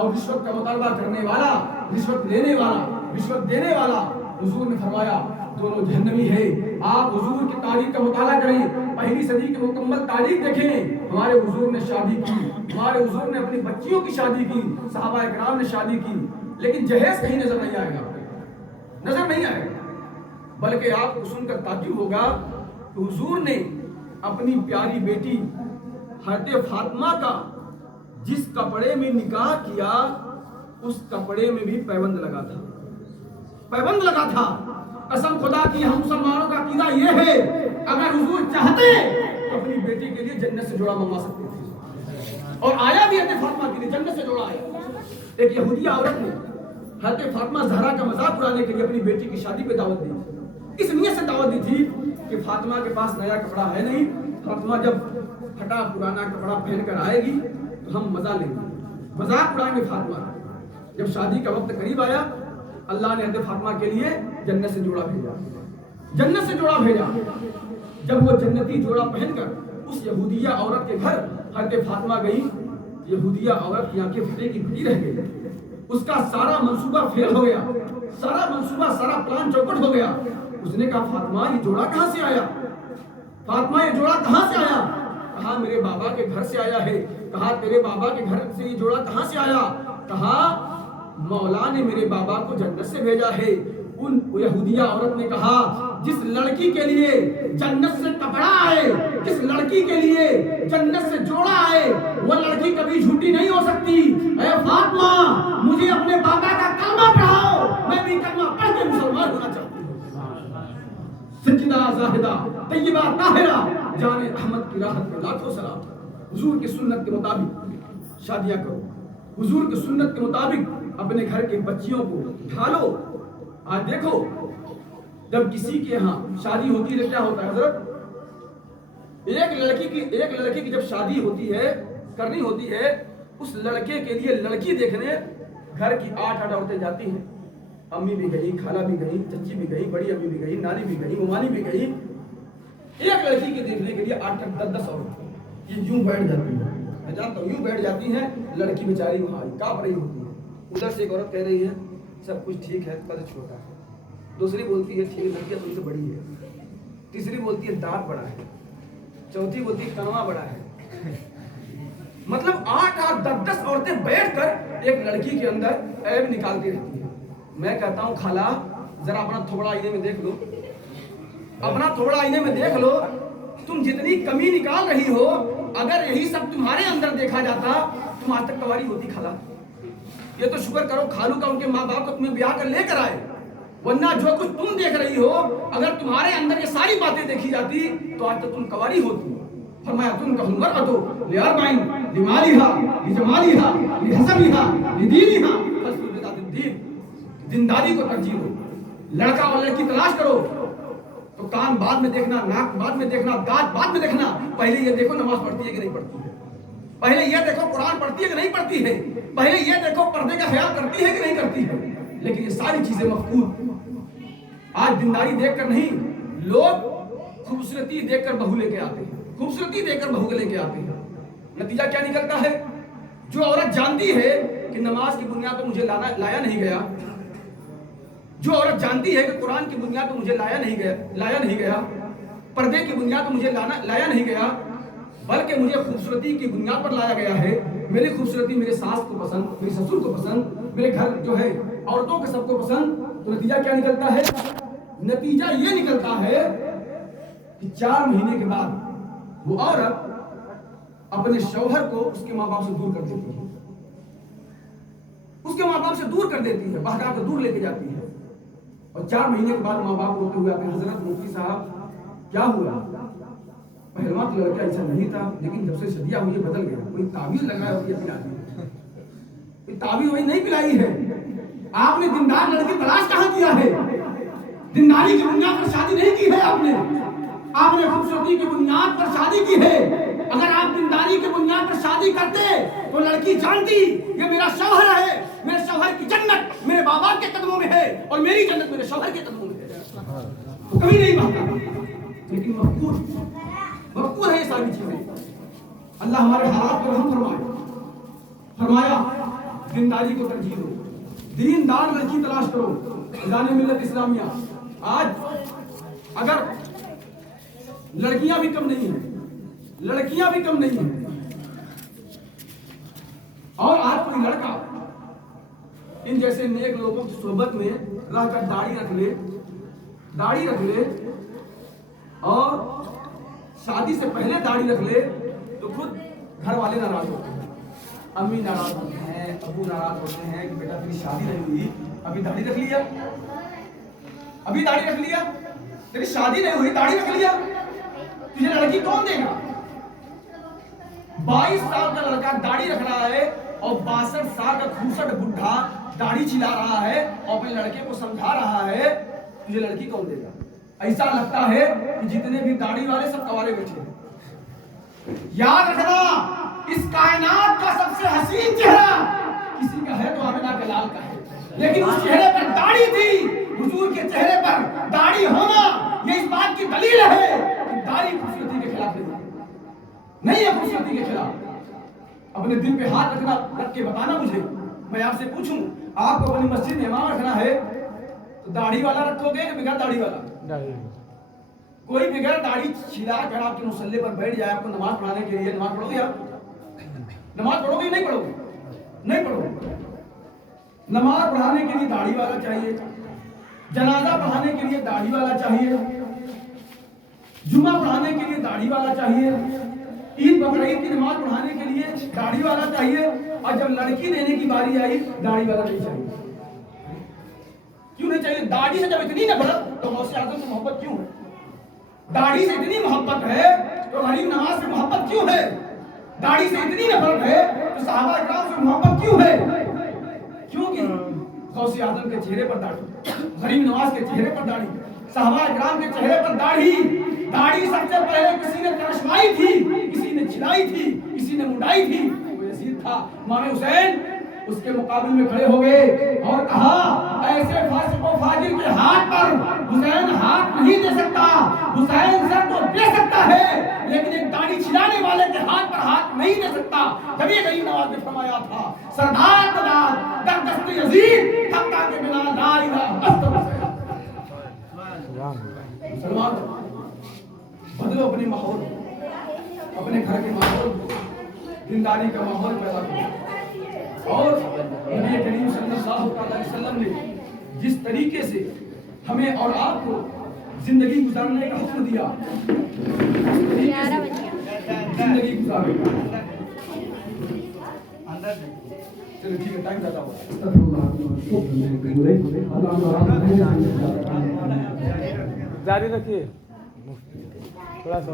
और रिश्वत का मुतालबा करने वाला, रिश्वत लेने वाला, रिश्वत देने वाला, हुजूर ने फरमाया दोनों जहन्नमी है। आप हुजूर की तारीख का मुताला करें, पहली सदी की मुकम्मल तारीख देखें। हमारे हुजूर ने शादी की, हमारे हुजूर ने अपनी बच्चियों की शादी की, सहाबा इकराम ने शादी की, लेकिन जहेज कहीं नजर नहीं आएगा, नजर नहीं आएगा। बल्कि आपको सुनकर ताज्जुब होगा कि हुजूर ने अपनी प्यारी बेटी हज़रत फातिमा का जिस कपड़े में निकाह किया उस कपड़े में भी पैबंद लगा था, पैबंद लगा था। कसम खुदा की हम मुसलमानों का अकीदा ये है, अगर हुजूर चाहते तो अपनी बेटी के लिए जन्नत से जोड़ा मंगवा सकते थे, और आया भी हज़रत फातिमा के लिए जन्नत से जोड़ा आया। एक यहूदिया औरत ने हज़रत फातिमा ज़हरा का मजाक उड़ाने के लिए अपनी बेटी की शादी पे दावत दी। इस नियत से दावत दी थी कि फातिमा के पास नया कपड़ा है नहीं, फातिमा जब फटा पुराना कपड़ा पहन कर आएगी तो हम मजा लेंगे, मजाक उड़ाएंगे फातिमा। जब शादी का वक्त करीब आया, अल्लाह ने हज़रत फातिमा के लिए जन्नत से जोड़ा भेजा, जन्नत से जोड़ा भेजा। जब वो जन्नती जोड़ा पहनकर उस यहूदिया औरत के घर हज़रत फातिमा गई, यहूदिया औरत की आंखें फटे की फटी रह गई। उसका सारा मंसूबा फेल हो गया, सारा मंसूबा, सारा प्लान चौपट हो गया। उसने कहा फातिमा ये जोड़ा कहां से आया, फातिमा ये जोड़ा कहां से आया? कहा मेरे बाबा के घर से आया है। कहा तेरे बाबा के घर से ये जोड़ा कहां से आया? कहा मौला ने मेरे बाबा को जन्नत से भेजा है। उन यहूदिया औरत ने कहा जिस लड़की के लिए जन्नत से कपड़ा आए, जिस लड़की के लिए जन्नत से जोड़ा आए, वो लड़की कभी झूठी नहीं हो सकती। ऐ फातिमा मुझे अपने बाबा का कलमा पढ़ाओ, मैं भी कलमा पढ़ के मुसलमान होना चाहती हूँ। सच्चिदा ज़ाहिदा तय्यबा ताहिरा जाने अहमद की राहत में लाखों सलाम। हुजूर की सुन्नत के मुताबिक शादियां करो, हुजूर की सुन्नत के मुताबिक अपने घर के बच्चियों को ढालो। आज देखो जब किसी के यहाँ शादी होती है क्या होता है हजरत, एक लड़की की जब शादी होती है, करनी होती है, उस लड़के के लिए लड़की देखने घर की 8 औरतें जाती हैं। अम्मी भी गई, खाला भी गई, चच्ची भी गई, बड़ी अम्मी भी गई, नानी भी गई, ममानी भी गई। एक लड़की के देखने के लिए 8 10 औरतें ये यूं बैठ जाती है, मैं जानता हूँ यूं बैठ जाती हैं। लड़की बेचारी वहाँ कांप रही होती है। उधर से एक औरत कह रही है सब कुछ ठीक है, कद छोटा है। दूसरी बोलती है ठीक है लड़कियां तुमसे बड़ी है। तीसरी बोलती है दांत बड़ा है। चौथी बोलती है कनवा बड़ा है। मतलब 8 10 औरतें बैठकर एक लड़की के अंदर ऐब निकालती रहती है। मैं कहता हूँ खाला जरा अपना थोबड़ा आईने में देख लो, अपना थोबड़ा आईने में देख लो। तुम जितनी कमी निकाल रही हो, अगर यही सब तुम्हारे अंदर देखा जाता तुम आज तक कवारी होती खाला। ये तो शुक्र करो खालू का उनके माँ बाप को तुम्हें ब्याह कर लेकर आए, वरना जो कुछ तुम देख रही हो अगर तुम्हारे अंदर ये सारी बातें देखी जाती तो आज तक तुम कवारी होती। फरमाया तुम का हुनर अतो लियारबाइन लिमालिहा लिजमालिहा लिहसबिहा लिदीनिहा फस्बिर बिदातिद्दीन। जिंदारी को तरजीह दो। लड़का और लड़की तलाश करो तो कान बाद में देखना, नाक बाद में देखना, दांत बाद में देखना। पहले ये देखो नमाज पढ़ती है कि नहीं पढ़ती है, पहले ये देखो कुरान पढ़ती है कि नहीं पढ़ती है, पहले ये देखो पर्दे का ख्याल करती है कि नहीं करती है। लेकिन ये सारी चीजें मफकूद। आज दीनदारी देखकर नहीं, लोग खूबसूरती देखकर बहू लेके आते हैं, खूबसूरती देखकर बहू लेके आते हैं। नतीजा क्या निकलता है? जो औरत जानती है कि नमाज की बुनियाद पर मुझे लाया नहीं गया, जो औरत जानती है कि कुरान की बुनियाद पर मुझे लाया नहीं गया, पर्दे की बुनियाद पर मुझे लाया नहीं गया, बल्कि मुझे खूबसूरती की बुनियाद पर लाया गया है। मेरी खूबसूरती मेरे सास को पसंद, मेरे ससुर को पसंद, मेरे घर जो है औरतों के सबको पसंद। तो नतीजा क्या निकलता है? नतीजा ये निकलता है कि 4 महीने के बाद वो औरत अपने शौहर को उसके माँ बाप से दूर कर देती है, उसके माँ बाप से दूर कर देती है, बहका कर दूर लेके जाती है। और 4 महीने के बाद माँ बाप रोते हुए आते हैं, हजरत मुफ्ती साहब क्या हुआ? पहलवा तो लड़का ऐसा नहीं था, लेकिन जब से शादियां हुई बदल गया। कोई ताबीज लगाया होती है, कोई ताबीज वही नहीं पिलाई है। आपने दीनदार लड़की तलाश कहाँ किया है? दीनदारी की बुनियाद पर शादी नहीं की है आपने, आपने खूबसूरती की बुनियाद पर शादी की है। अगर आप दीनदारी की बुनियाद पर शादी करते तो लड़की जानती ये मेरा शौहर है, मेरे शौहर की जन्नत मेरे बाबा के कदमों में है और मेरी जन्नत मेरे शौहर के कदमों में है। तो कभी नहीं भागा। लेकिन मकबूल है ये सारी चीजें। अल्लाह हमारे हालात पर रहम फरमाया दीनदारी को तरजीह दो, दीनदार लड़की तलाश करो। निज़ाम मिल्लत इस्लामिया आज अगर लड़कियां भी कम नहीं है, लड़कियां भी कम नहीं है, और आज कोई लड़का इन जैसे नेक लोगों की सोहबत में रहकर दाढ़ी रख ले और शादी से पहले दाढ़ी रख ले तो खुद घर वाले नाराज होते हैं, अम्मी नाराज होते हैं, अबू नाराज होते हैं कि बेटा तेरी शादी नहीं हुई, अभी दाढ़ी रख लिया, अभी दाढ़ी रख लिया, तेरी शादी नहीं हुई दाढ़ी रख लिया, तुझे लड़की कौन देगा? 22 साल का लड़का दाढ़ी रख रहा है और 62 साल का खूसट बुढ़ा दाढ़ी चिल्ला रहा है और अपने लड़के को समझा रहा है तुझे लड़की कौन देगा? ऐसा लगता है कि जितने भी दाढ़ी वाले सब कवारे बैठे हैं। याद रखना, इस कायनात का सबसे हसीन चेहरा किसी का है तो आमिना के लाल का है, लेकिन उस चेहरे पर दाढ़ी थी। हुजूर के चेहरे पर दाढ़ी होना ये इस बात की दलील है कि दाढ़ी खूबसूरती के खिलाफ नहीं है, खूबसूरती के खिलाफ। अपने दिल पे हाथ रखना, रख के बताना मुझे, मैं आपसे पूछूं, आपको अपनी मस्जिद में इमाम रखना है तो दाढ़ी वाला रखोगे या बगैर दाढ़ी वाला? कोई बगैर दाढ़ी छिला कर आपके मुसल्ले पर बैठ जाए आपको नमाज पढ़ाने के लिए, नमाज पढ़ोगे आप? नमाज पढ़ोगे नहीं पढ़ोगे? नहीं पढ़ोगे। नमाज पढ़ाने के लिए दाढ़ी वाला चाहिए, जनाजा पढ़ाने के लिए दाढ़ी वाला चाहिए, जुमा पढ़ाने के लिए दाढ़ी वाला चाहिए, ईद बकरीद की नमाज पढ़ाने के लिए दाढ़ी वाला चाहिए, और जब लड़की देने की बारी आई दाढ़ी वाला नहीं चाहिए। क्यों नहीं चाहिए? दाढ़ी से जब इतनी नफरत तो गौसे आज़म से मोहब्बत क्यों है? दाढ़ी से इतनी मोहब्बत है तो गरीब नवाज से मोहब्बत क्यों है? दाढ़ी से इतनी नफरत है तो सहाबा इकराम से मोहब्बत क्यों है? क्योंकि गौसे आज़म के चेहरे पर दाढ़ी, गरीब नवाज के चेहरे पर दाढ़ी, सहाबा इकराम के चेहरे पर दाढ़ी। दाढ़ी सबसे पहले किसी ने तरशवाई थी, किसी ने छिलाई थी, किसी ने मुंडाई थी, वो यजीद था। इमाम हुसैन उसके मुकाबले में खड़े हो गए और कहा ऐसे फासिक व फाजिर के हाथ पर हुसैन हाथ नहीं दे सकता, हुसैन सर तो दे सकता है लेकिन एक दाढ़ी छिलाने वाले के हाथ पर हाथ नहीं दे सकता। जब ये गरीब नवाज ने फरमाया था सरदार तदार दर दस्त यजीद हक्का के बिना ला इलाहा मुसलमान बदलो अपने माहौल, अपने घर के माहौल, दीनदारी का माहौल पैदा करो। और नबी करीम सल्लल्लाहु अलैहि वसल्लम ने जिस तरीके से हमें और आपको जिंदगी गुजारने का हुक्म दिया, जिंदगी गुजारे। चलो ठीक है, टाइम ज़्यादा हुआ। जारी रखिए थोड़ा सा।